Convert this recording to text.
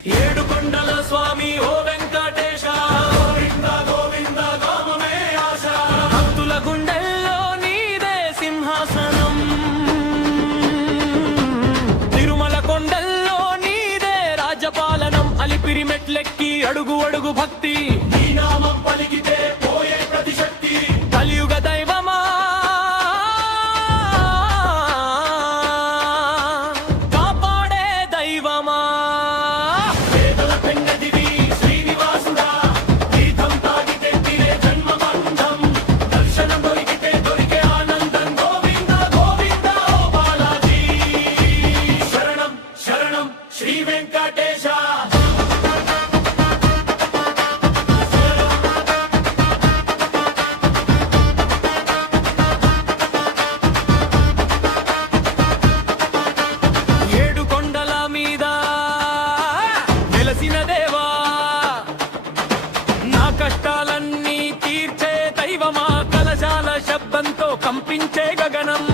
ఏడు కొండల స్వామి ఓ వెంకటేశ గోవింద గోవింద గోమమే ఆశ భక్తుల గుండెల్లో నీదే సింహాసనం తిరుమల కొండల్లో నీదే రాజపాలనం అలిపిరి మెట్లెక్కి అడుగు అడుగు భక్తి నీ నామం పలికితే పోయే ప్రతి శక్తి కలియుగ దైవమా కాపాడే దైవమా శ్రీ వెంకటేశ ఏడు కొండల మీద వెలసిన దేవా నా కష్టాలన్నీ తీర్చే దైవమా కలశాల శబ్దంతో కంపించే గగనం